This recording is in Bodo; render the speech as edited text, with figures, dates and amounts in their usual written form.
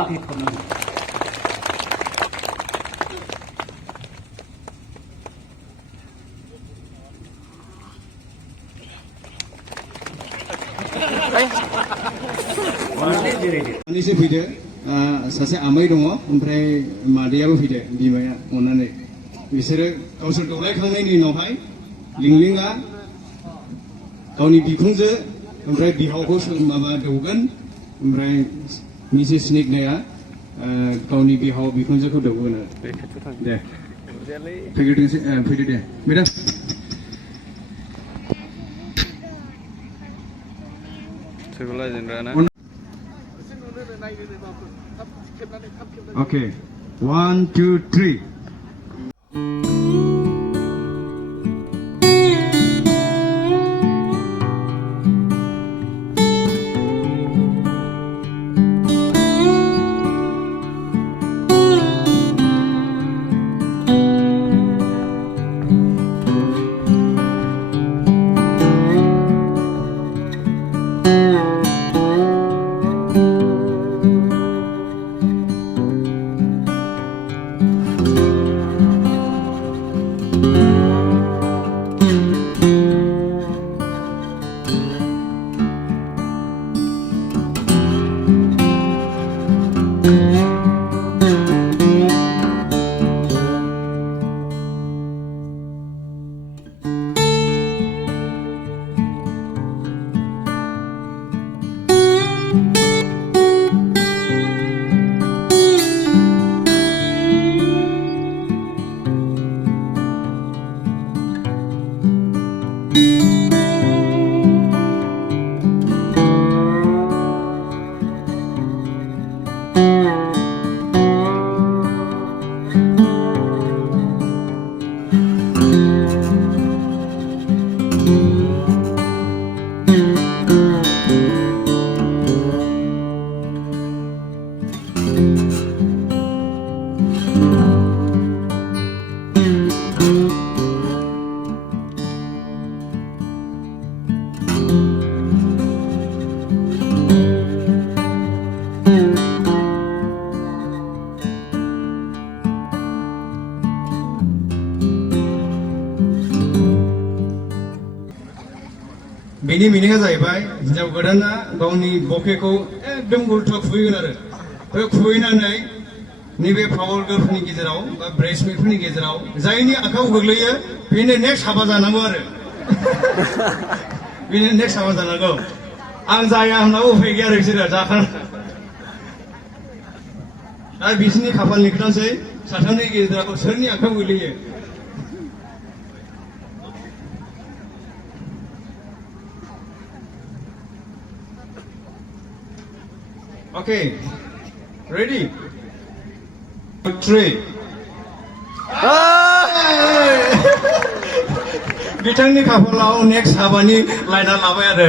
आखै खालामनांगौ सानैसो फैदो सासे आमाइ दङ ओमफ्राय मादैयाबो फैदो बिमाया अननानै बिसोरो गावसोर दौलायखांनायनि उनावहाय लिंलिंआ गावनि बिखुनजो ओमफ्राय बिहावखौ माबा दौगोन ओमफ्राय मिसेस स्निग्धाया गावनि बिहाव बिखुनजोखौ दौगोन दे फैदो दे मेडाम Okay, 1, 2, 3. बेनि मिनिङा जाहैबाय हिन्जाव गोदाना गावनि बकेखौ एकदम उल्था खुबैगोन आरो बे खुबैनानै नैबे फ्लावर गार्लफोरनि गेजेराव बा ब्रेसमेटफोरनि गेजेराव जायनि आखायाव गोग्लैयो बेनो नेक्स्ट हाबा जानांगौ आरो बेनो नेक्स्ट हाबा जानांगौ आं जाया होननाबो उफाय गैया आरो बिसोरो जाखां दा बिसोरनि खाफालनि खोथासै साथामनि गेजेराव सोरनि आखायाव गोग्लैयो Okay, ready? 3. बिथांनि खाफालाव नेक्स्ट हाबानि लाइना लाबाय आरो